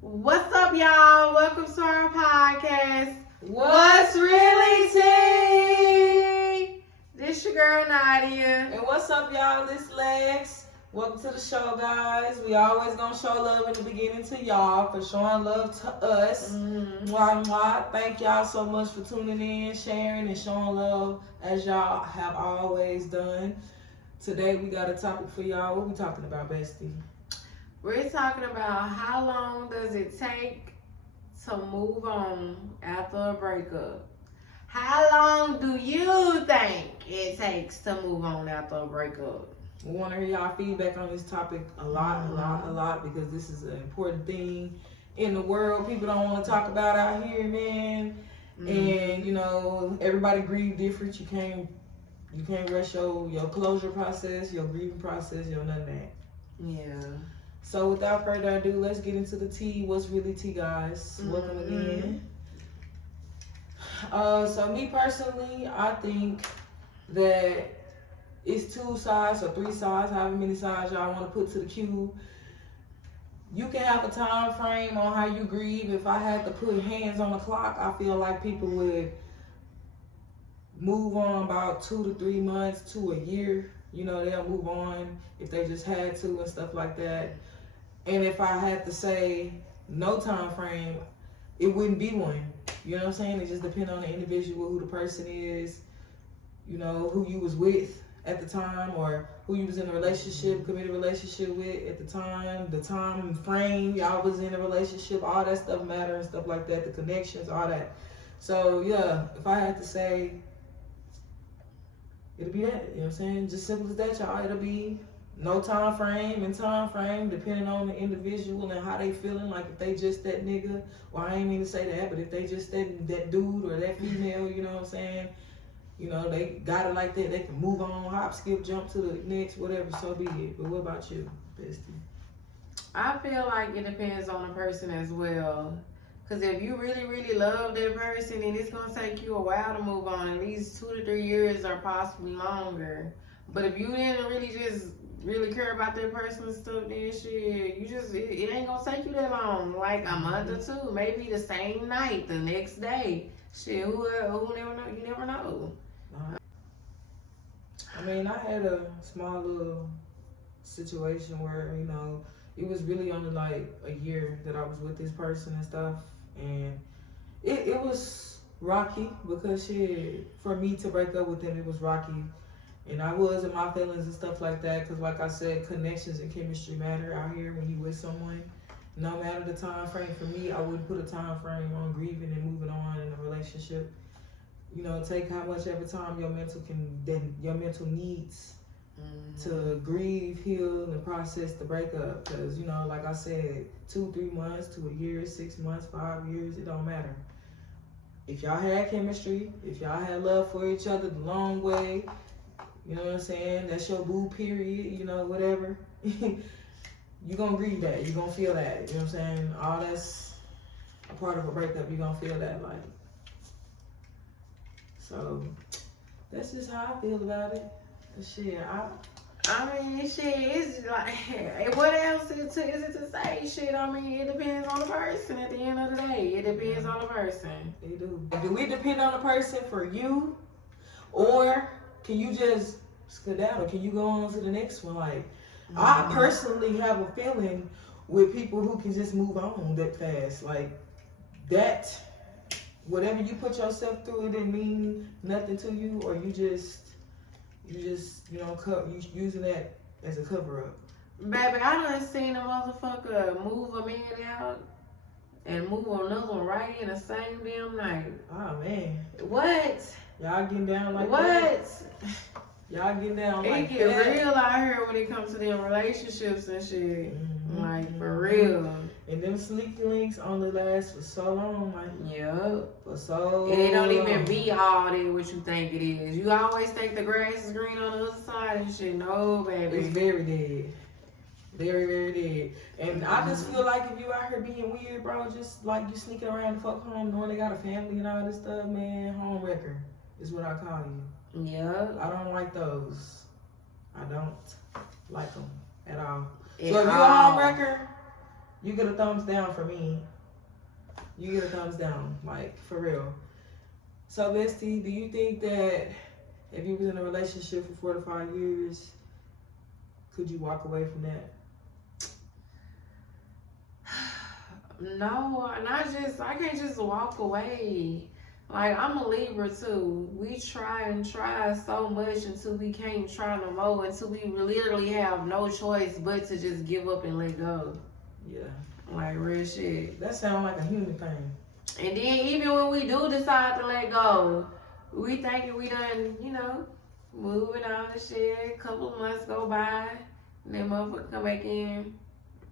What's up, y'all? Welcome to our podcast. What's really tea? This your girl Nadia. And what's up, y'all? This Lex. Welcome to the show, guys. We always gonna show love in the beginning to y'all for showing love to us. Mwah, mwah. Thank y'all so much for tuning in, sharing, and showing love as y'all have always done. Today we got a topic for y'all. What we talking about, bestie? We're talking about how long does it take to move on after a breakup? How long do you think it takes to move on after a breakup? We want to hear y'all feedback on this topic a lot, because this is an important thing in the world. People don't want to talk about out here, man. And you know, everybody grieve different. You can't rush your closure process, your grieving process, none of that. Yeah. So without further ado, let's get into the tea. What's really tea, guys? Welcome again. So me personally, I think that it's 2 sides or 3 sides, however many sides y'all want to put to the cube. You can have a time frame on how you grieve. If I had to put hands on the clock, I feel like people would move on about 2 to 3 months to a year. You know, they'll move on if they just had to and stuff like that. And if I had to say no time frame, it wouldn't be one. You know what I'm saying? It just depends on the individual, who the person is, you know, who you was with at the time, or who you was in a relationship, committed relationship with at the time frame y'all was in a relationship, all that stuff matter and stuff like that, the connections, all that. So yeah, if I had to say, it'll be that, you know what I'm saying? Just simple as that, y'all. It'll be no time frame and time frame depending on the individual and how they feeling. Like if they just that nigga, well, I ain't mean to say that, but if they just that dude or that female, you know what I'm saying? You know, they got it like that, they can move on, hop, skip, jump to the next, whatever, so be it. But what about you, bestie? I feel like it depends on the person as well. Because if you really, really love that person, and it's going to take you a while to move on, at least 2 to 3 years or possibly longer. But if you didn't really care about that person and stuff, then shit, it ain't going to take you that long. Like a month or 2, maybe the same night, the next day. Shit, who never know? You never know. I mean, I had a small little situation where, you know, it was really only like a year that I was with this person and stuff. And it was rocky because shit, for me to break up with him, it was rocky. And I was in my feelings and stuff like that, because like I said, connections and chemistry matter out here when you with someone. No matter the time frame, for me, I wouldn't put a time frame on grieving and moving on in a relationship. You know, take how much every time your mental needs to grieve, heal, and process the breakup. Because, you know, like I said, 2, 3 months to a year, 6 months, 5 years, it don't matter. If y'all had chemistry, if y'all had love for each other the long way, you know what I'm saying? That's your boo period, you know, whatever. You're going to grieve that. You're going to feel that. You know what I'm saying? All that's a part of a breakup. You're going to feel that, like. So, that's just how I feel about it. Shit, I mean, shit, it's like, what else is it to say? Shit, I mean, it depends on the person at the end of the day. It depends on the person. They do. Do we depend on the person for you? Or can you just skedaddle? Can you go on to the next one? Like, I personally have a feeling with people who can just move on that fast. Like, that, whatever you put yourself through, it didn't mean nothing to you, or you just, you know, you using that as a cover-up. Baby, I done seen a motherfucker move a man out and move another one right in the same damn night. Oh, man. What? Y'all getting down like what? that? Y'all getting down like that? It get real out here when it comes to them relationships and shit. Like, for real. And them sneaky links only last for so long, like. Yep. For so long. And it don't even be all that what you think it is. You always think the grass is green on the other side and shit. No, baby. It's very dead. Very, very dead. And I just feel like if you out here being weird, bro, just like you sneaking around the fuck home knowing they got a family and all this stuff, man, home wrecker is what I call you. Yep. I don't like those. I don't like them at all. So if you're a home wrecker, You get a thumbs down for me. You get a thumbs down, like, for real. So, Bestie, do you think that if you was in a relationship for 4 to 5 years, could you walk away from that? No, I can't just walk away. Like, I'm a Libra too. We try and try so much until we can't try no more, until we literally have no choice but to just give up and let go. Yeah. Like, real shit. That sounds like a human thing. And then even when we do decide to let go, we thinking we done, you know, moving on and shit. A couple of months go by, and then motherfucker come back in.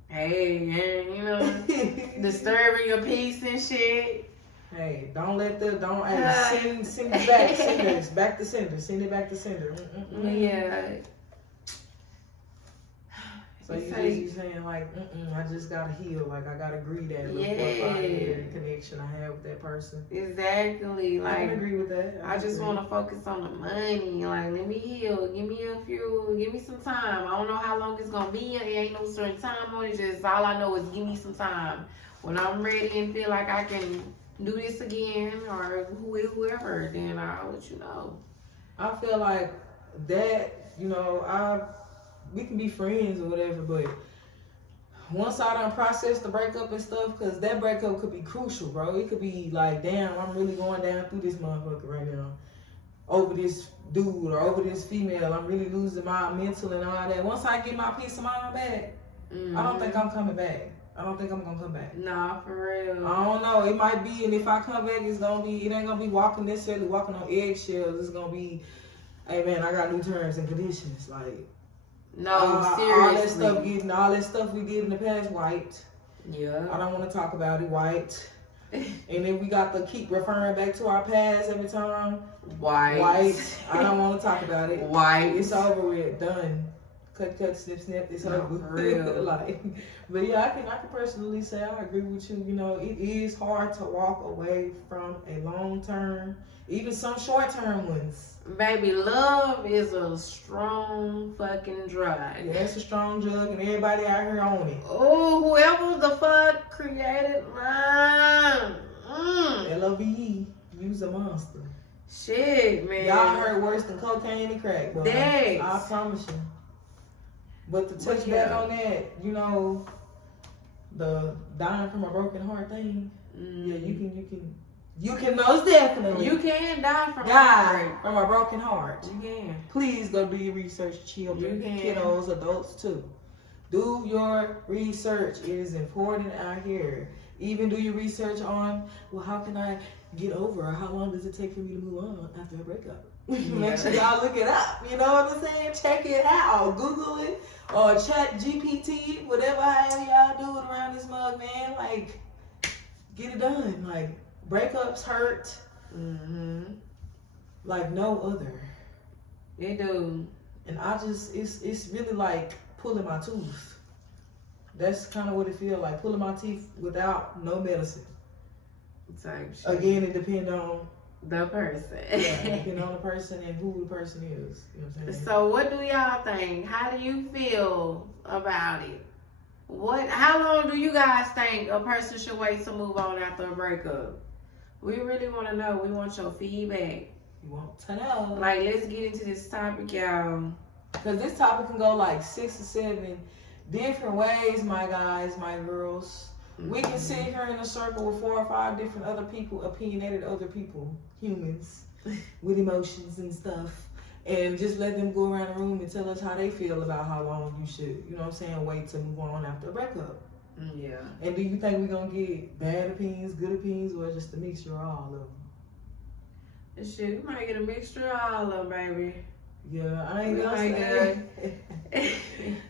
Hey, and you know, disturbing your peace and shit. Hey, send it back to sender. Send it back to sender. Yeah. So you saying like, I just gotta heal. Like I gotta agree that the connection I have with that person. Exactly. Like I can agree with that. I just want to focus on the money. Like, let me heal. Give me a few. Give me some time. I don't know how long it's gonna be. It ain't no certain time on it. Just all I know is give me some time. When I'm ready and feel like I can do this again, or whoever, then I'll let you know. I feel like that. You know, we can be friends or whatever, but once I done process the breakup and stuff, because that breakup could be crucial, bro. It could be like, damn, I'm really going down through this motherfucker right now. Over this dude or over this female. I'm really losing my mental and all that. Once I get my peace of mind back, I don't think I'm coming back. I don't think I'm going to come back. Nah, for real. I don't know. It might be, and if I come back, it ain't going to be necessarily walking on eggshells. It's going to be, hey, man, I got new terms and conditions. Like, no, seriously. All that stuff we did in the past, wiped. Yeah. I don't want to talk about it, wiped. And then we got to keep referring back to our past every time. Wiped. I don't want to talk about it. Wiped. It's over with. Done. Cut, snip, it's over. For real. Like, but yeah, I can personally say I agree with you. You know, it is hard to walk away from a long term, even some short term ones. Baby, love is a strong fucking drug. Yeah, it's a strong drug, and everybody out here on it. Oh, whoever the fuck created LOVE, you's a monster. Shit, man. Y'all heard worse than cocaine and crack, boy. Thanks. I promise you. But to touch back on that, you know, the dying from a broken heart thing. Yeah, you can most definitely. You can die from a broken heart. You can. Please go do your research, children, kiddos, adults too. Do your research. It is important out here. Even do your research on, well, how can I get over? Or how long does it take for me to move on after a breakup? Make sure y'all look it up. You know what I'm saying? Check it out. Google it or chat GPT, whatever however y'all do it around this mug, man. Like, get it done. Like, breakups hurt like no other. They do. And it's really like pulling my tooth. That's kind of what it feels like, pulling my teeth without no medicine. Type shit. Again, it depends on the person. Yeah, depending on the person and who the person is. You know what I'm saying? So what do y'all think? How do you feel about it? How long do you guys think a person should wait to move on after a breakup? We really want to know. We want your feedback. You want to know. Like, let's get into this topic, y'all. Because this topic can go like 6 or 7 different ways, my guys, my girls. We can sit here in a circle with 4 or 5 different other people, opinionated other people, humans, with emotions and stuff, and just let them go around the room and tell us how they feel about how long you should, you know what I'm saying, wait to move on after a breakup. Yeah. And do you think we're going to get bad opinions, good opinions, or just a mixture of all of them? Shit, we might get a mixture of all of them, baby. Yeah, I ain't gonna say.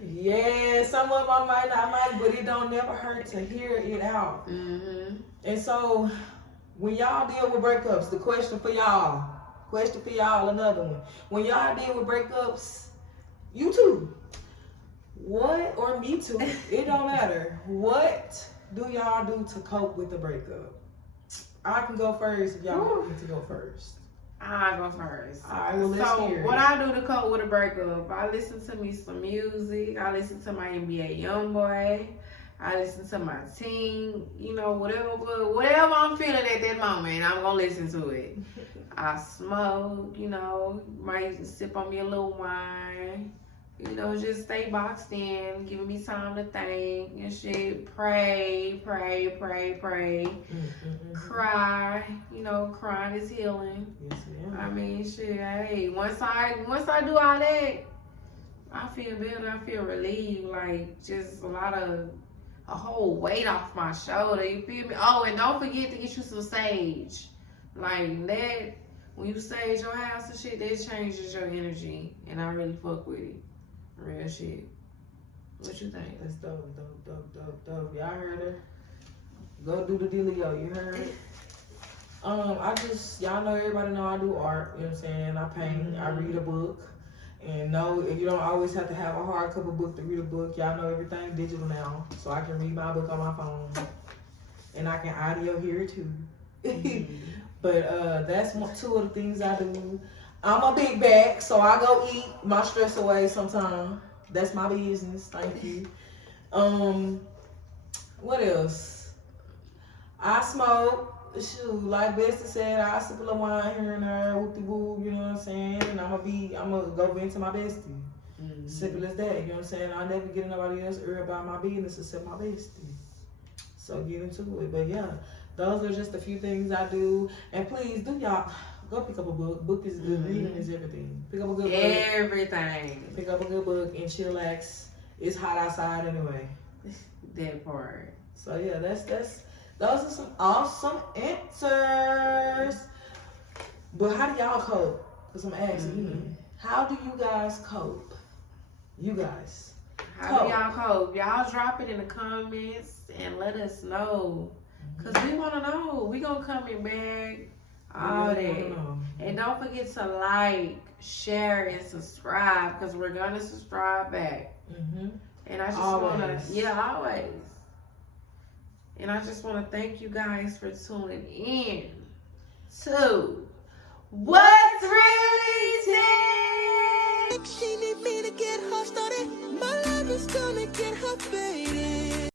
Yeah, some of them I might not like, but it don't never hurt to hear it out. And so, when y'all deal with breakups, the question for y'all, another one. When y'all deal with breakups, you too. What, or me too, it don't matter. What do y'all do to cope with the breakup? I can go first if y'all want me to go first. I'll go first. All right, well, let's hear it. What I do to cope with a breakup, I listen to me some music. I listen to my NBA YoungBoy. I listen to my team, you know, whatever I'm feeling at that moment, I'm gonna listen to it. I smoke, you know, might sip on me a little wine, you know, just stay boxed in, giving me time to think and shit. Pray. Cry, you know, crying is healing. Yes, ma'am. I mean, shit, hey, once I do all that, I feel better. I feel relieved, like just a whole weight off my shoulder. You feel me? Oh, and don't forget to get you some sage. Like that, when you sage your house and shit, that changes your energy, and I really fuck with it. Real shit. What you think? That's dope. Y'all heard her? Go do the dealio. You heard? Y'all know, everybody know I do art. You know what I'm saying? I paint. I read a book. And no, if you don't always have to have a hardcover book to read a book, y'all know everything digital now. So I can read my book on my phone. And I can audio hear it too. But that's two of the things I do. I'm a big bag, so I go eat my stress away sometime. That's my business. Thank you. What else? I smoke. Shoot, like Bestie said, I sip a little wine here and there, whoopty whoop, you know what I'm saying? And I'm gonna go into my bestie. Simple as that, you know what I'm saying? I never get nobody else ear about my business except my bestie. So get into it. But yeah, those are just a few things I do. And please do y'all go pick up a book. Book is good. Reading is everything. Pick up a good book. Everything. Pick up a good book and chillax. It's hot outside anyway. That part. So yeah, those are some awesome answers. But how do y'all cope? Because I'm asking you. How do you guys cope? You guys. How do y'all cope? Y'all drop it in the comments and let us know. Because we want to know. We going to comment back. All that. And don't forget to like, share, and subscribe. Because we're going to subscribe back. And I just want to, always. And I just want to thank you guys for tuning in to What's Real?